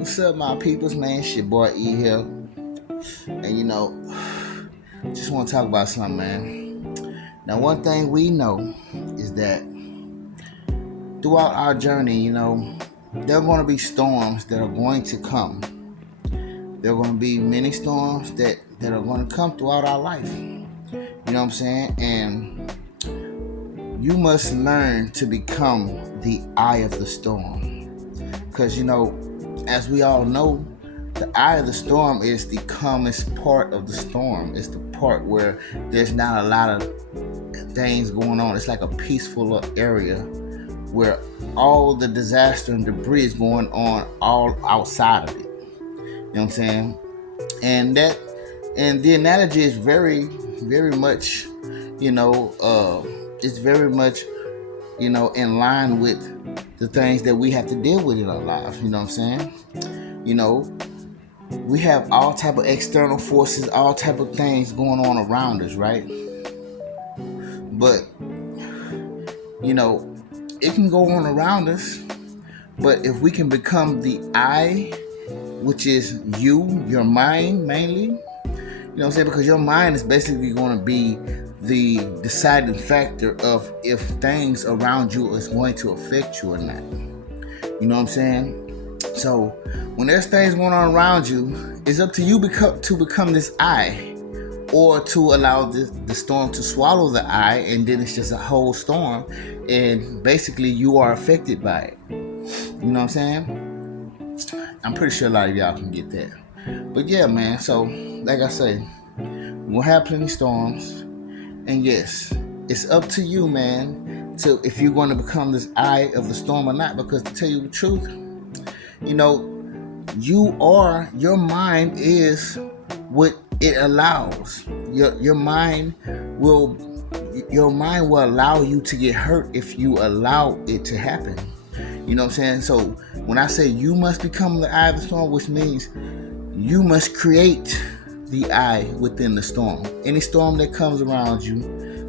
What's up, my peoples, man? It's your boy E here. And just want to talk about something, man. Now, one thing we know is that throughout our journey, there are going to be storms that are going to come. There are going to be many storms that are going to come throughout our life. You know what I'm saying? And you must learn to become the eye of the storm. Because, as we all know, the eye of the storm is the calmest part of the storm. It's the part where there's not a lot of things going on. It's like a peaceful area where all the disaster and debris is going on all outside of it. You know what I'm saying? And the analogy is very, very much, it's very much, in line with the things that we have to deal with in our lives. You know what I'm saying? We have all type of external forces, all type of things going on around us, right? But it can go on around us, but if we can become the I, which is your mind mainly, you know what I'm saying? Because your mind is basically going to be the deciding factor of if things around you is going to affect you or not. You know what I'm saying? So when there's things going on around you, it's up to you to become this eye, or to allow the storm to swallow the eye, and then it's just a whole storm, and basically you are affected by it. You know what I'm saying? I'm pretty sure a lot of y'all can get that. But yeah, man, so like I say, we'll have plenty of storms, and yes, it's up to you, man, to if you're going to become this eye of the storm or not. Because to tell you the truth, your mind is what it allows. Your mind will allow you to get hurt if you allow it to happen. You know what I'm saying? So when I say you must become the eye of the storm, which means you must create the eye within the storm. Any storm that comes around you,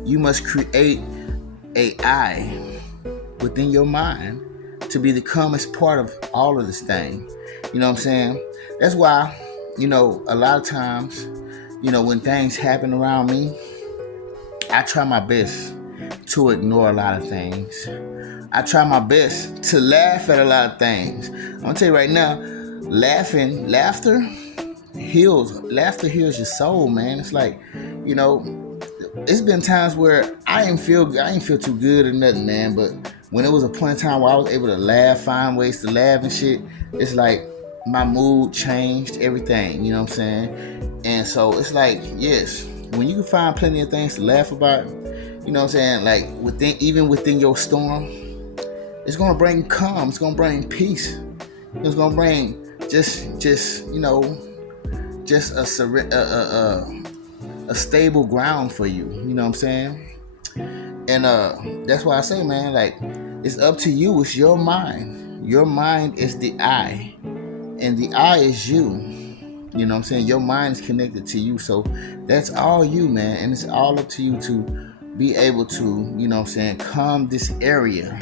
you must create a eye within your mind to be the calmest part of all of this thing. You know what I'm saying? That's why, a lot of times, when things happen around me, I try my best to ignore a lot of things. I try my best to laugh at a lot of things. I'm gonna tell you right now, laughter heals your soul, man. It's like, it's been times where I ain't feel too good or nothing, man. But when it was a point in time where I was able to laugh, find ways to laugh and shit, it's like my mood changed, everything. You know what I'm saying? And so it's like, yes, when you can find plenty of things to laugh about, you know what I'm saying? Like within your storm, it's gonna bring calm. It's gonna bring peace. It's gonna bring just a stable ground for you. You know what I'm saying? And that's why I say, man, like, it's up to you. It's your mind. Your mind is the eye, and the eye is you. You know what I'm saying? Your mind is connected to you, so that's all you, man. And it's all up to you to be able to, calm this area,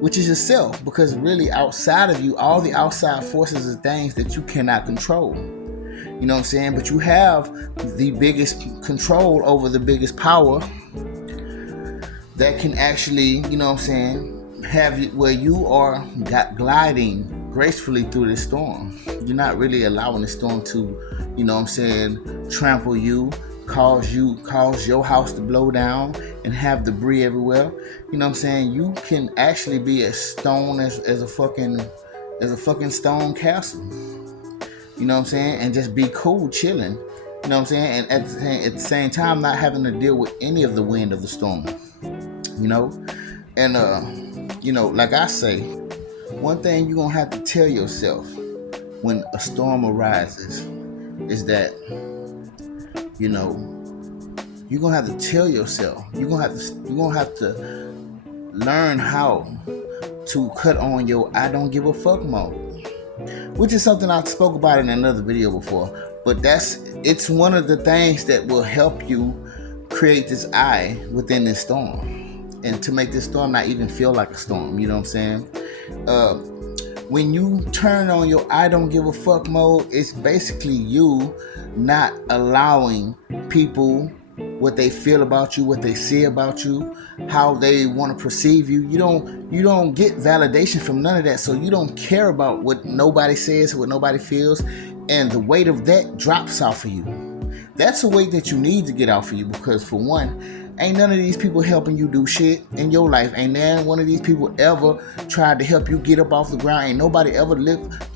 which is yourself. Because really, outside of you, all the outside forces are things that you cannot control. You know what I'm saying? But you have the biggest control over the biggest power that can actually, have it where you are gliding gracefully through the storm. You're not really allowing the storm to, trample you, cause your house to blow down and have debris everywhere. You know what I'm saying? You can actually be as stone as a fucking stone castle. You know what I'm saying? And just be cool, chilling. You know what I'm saying? And at the same time, not having to deal with any of the wind of the storm. And like I say, one thing you're gonna have to tell yourself when a storm arises is that, you're gonna have to tell yourself, you're gonna have to learn how to cut on your I don't give a fuck mode, which is something I spoke about in another video before. But it's one of the things that will help you create this eye within this storm, and to make this storm not even feel like a storm. You know what I'm saying? when you turn on your I don't give a fuck mode, it's basically you not allowing people what they feel about you, what they say about you, how they want to perceive you. You don't get validation from none of that. So you don't care about what nobody says, what nobody feels, and the weight of that drops off of you. That's a weight that you need to get off of you, because for one, ain't none of these people helping you do shit in your life. Ain't none one of these people ever tried to help you get up off the ground. Ain't nobody ever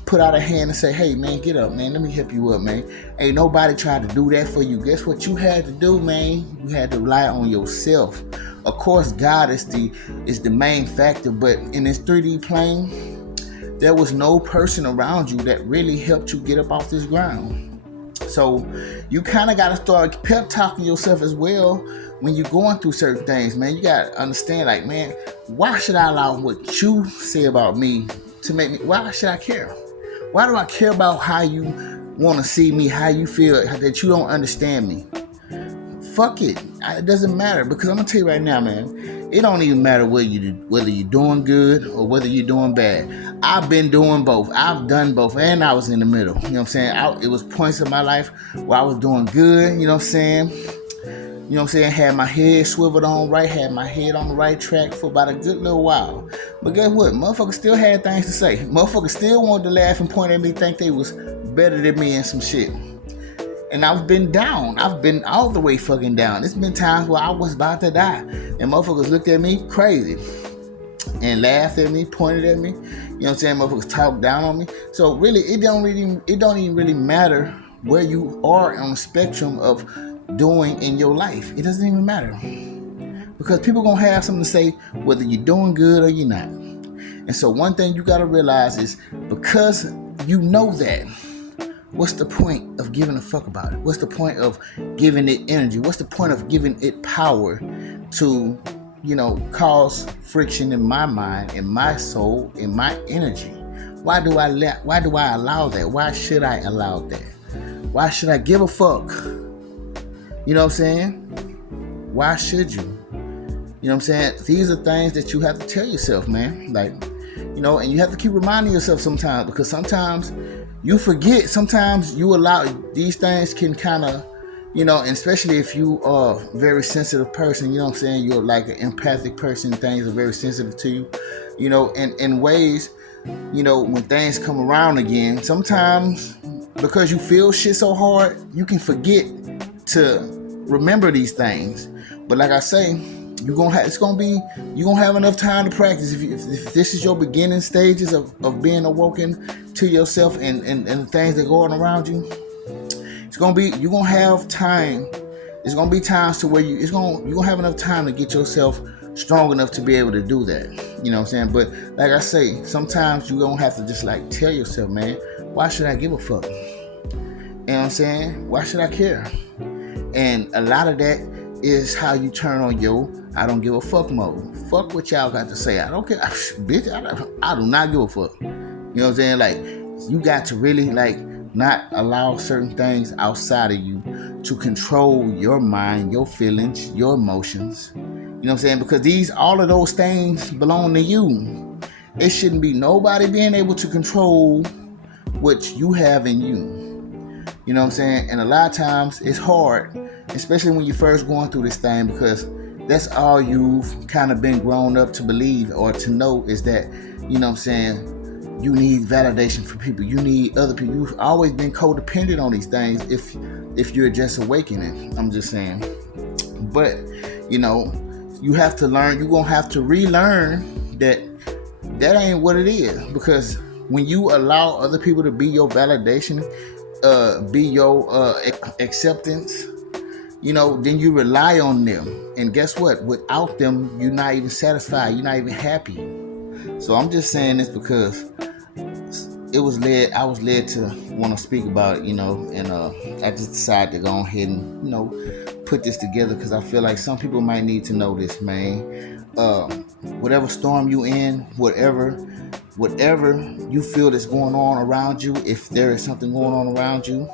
put out a hand and say, hey man, get up, man, let me help you up, man. Ain't nobody tried to do that for you. Guess what you had to do, man? You had to rely on yourself. Of course, God is the main factor, but in this 3D plane, there was no person around you that really helped you get up off this ground. So you kind of got to start pep talking yourself as well when you're going through certain things, man. You got to understand, like, man, why should I allow what you say about me to make me, why should I care? Why do I care about how you want to see me, how you feel, that you don't understand me? Fuck it. It doesn't matter, because I'm going to tell you right now, man, it don't even matter whether you're doing good or whether you're doing bad. I've been doing both. I've done both, and I was in the middle. You know what I'm saying? It was points in my life where I was doing good, you know what I'm saying? You know what I'm saying? Had my head swiveled on right, had my head on the right track for about a good little while. But guess what? Motherfuckers still had things to say. Motherfuckers still wanted to laugh and point at me, think they was better than me and some shit. And I've been down. I've been all the way fucking down. It's been times where I was about to die, and motherfuckers looked at me crazy and laughed at me, pointed at me. You know what I'm saying? Motherfuckers talked down on me. So really, it don't even really matter where you are on the spectrum of doing in your life. It doesn't even matter, because people gonna have something to say whether you're doing good or you're not. And so one thing you gotta realize is, because you know that, what's the point of giving a fuck about it? What's the point of giving it energy? What's the point of giving it power to, cause friction in my mind, in my soul, in my energy? Why do I allow that? Why should I allow that? Why should I give a fuck? You know what I'm saying? Why should you? You know what I'm saying? These are things that you have to tell yourself, man. Like, and you have to keep reminding yourself sometimes, because sometimes you forget. Sometimes you allow these things can kind of, and especially if you are a very sensitive person, you know what I'm saying? You're like an empathic person. Things are very sensitive to you, in ways, when things come around again, sometimes because you feel shit so hard, you can forget to remember these things. But like I say, you're gonna have enough time to practice. If this is your beginning stages of being awoken to yourself and the things that go on around you, you're gonna have time. It's gonna be times to where you're gonna have enough time to get yourself strong enough to be able to do that. You know what I'm saying? But like I say, sometimes you're gonna have to just like tell yourself, man, why should I give a fuck? You know what I'm saying? Why should I care? And a lot of that is how you turn on your I don't give a fuck mode. Fuck what y'all got to say. I don't care. Bitch, I do not give a fuck. You know what I'm saying? Like, you got to really, like, not allow certain things outside of you to control your mind, your feelings, your emotions. You know what I'm saying? Because all of those things belong to you. It shouldn't be nobody being able to control what you have in you. You know what I'm saying? And a lot of times it's hard, especially when you're first going through this thing, because that's all you've kind of been grown up to believe or to know, is that, you know what I'm saying, you need validation from people. You need other people. You've always been codependent on these things if you're just awakening. I'm just saying. But, you have to learn. You're going to have to relearn that ain't what it is. Because when you allow other people to be your validation, be your acceptance, then you rely on them. And guess what? Without them, you're not even satisfied. You're not even happy. So I'm just saying this because I was led to want to speak about it, and I just decided to go ahead and, put this together, because I feel like some people might need to know this, man. Whatever storm you in, whatever you feel that's going on around you, if there is something going on around you,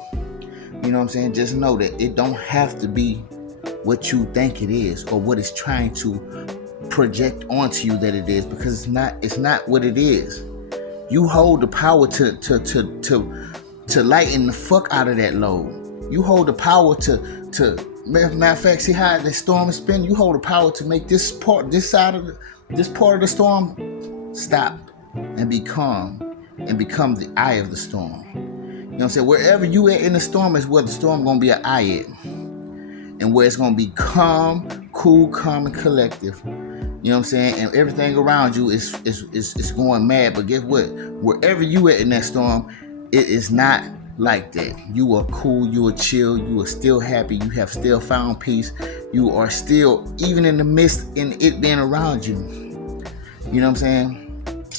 you know what I'm saying, just know that it don't have to be what you think it is or what it's trying to project onto you that it is, because it's not what it is. You hold the power to lighten the fuck out of that load. You hold the power to matter of fact, see how the storm is spinning. You hold the power to make this part of the storm stop and be calm and become the eye of the storm. You know what I'm saying? Wherever you at in the storm is where the storm gonna be an eye at, and where it's gonna be calm, cool, calm, and collective. You know what I'm saying? And everything around you is going mad. But guess what? Wherever you at in that storm, it is not like that. You are cool, you are chill, you are still happy, you have still found peace, you are still, even in the midst in it being around you. You know what I'm saying?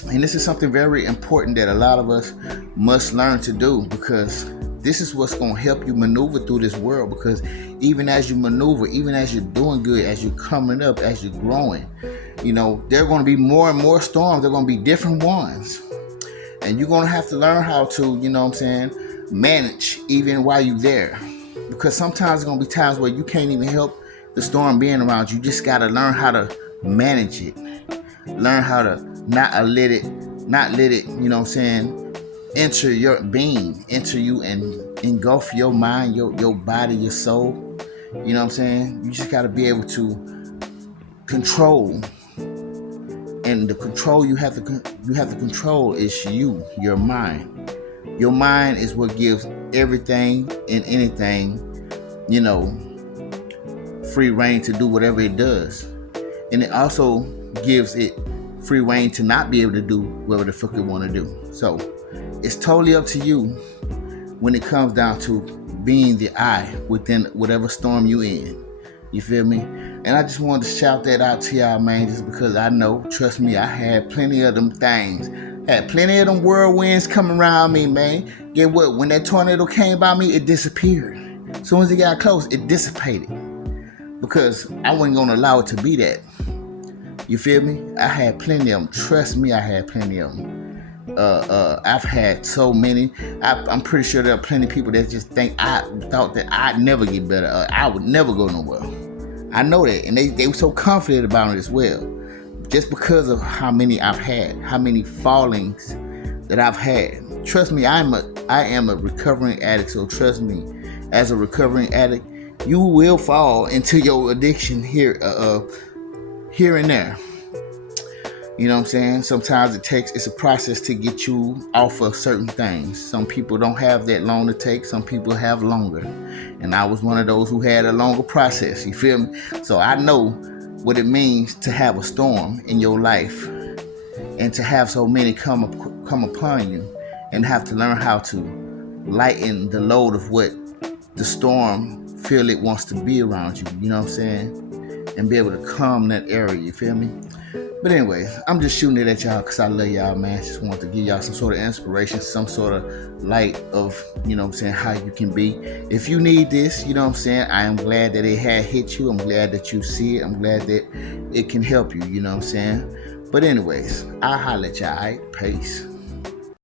And this is something very important that a lot of us must learn to do, because this is what's going to help you maneuver through this world. Because even as you maneuver, even as you're doing good, as you're coming up, as you're growing, you know, there are going to be more and more storms. There are going to be different ones. And you're going to have to learn how to, you know what I'm saying, manage even while you're there. Because sometimes there's going to be times where you can't even help the storm being around you. You just got to learn how to manage it. Learn how to not let it, you know what I'm saying, enter your being, enter you and engulf your mind, your body, your soul. You know what I'm saying? You just got to be able to control. And the control you have to control is your mind. Your mind is what gives everything and anything, you know, free reign to do whatever it does. And it also gives it free reign to not be able to do whatever the fuck it want to do. So it's totally up to you when it comes down to being the eye within whatever storm you in. You feel me? And I just wanted to shout that out to y'all, man, just because I know, trust me, I had plenty of them things. Had plenty of them whirlwinds coming around me, man. Get what? When that tornado came by me, it disappeared. As soon as it got close, it dissipated. Because I wasn't going to allow it to be that. You feel me? I had plenty of them. Trust me, I had plenty of them. I've had so many. I'm pretty sure there are plenty of people that just thought that I'd never get better. I would never go nowhere. I know that, and they were so confident about it as well, just because of how many I've had, how many fallings that I've had. Trust me, I am a recovering addict. So trust me, as a recovering addict, you will fall into your addiction here and there. You know what I'm saying? Sometimes it's a process to get you off of certain things. Some people don't have that long to take. Some people have longer. And I was one of those who had a longer process. You feel me? So I know what it means to have a storm in your life and to have so many come upon you and have to learn how to lighten the load of what the storm feel it wants to be around you. You know what I'm saying? And be able to calm that area. You feel me? But anyway, I'm just shooting it at y'all because I love y'all, man. Just want to give y'all some sort of inspiration, some sort of light of, you know what I'm saying, how you can be. If you need this, you know what I'm saying, I am glad that it had hit you. I'm glad that you see it. I'm glad that it can help you, you know what I'm saying. But anyways, I'll holler at y'all, all right? Peace.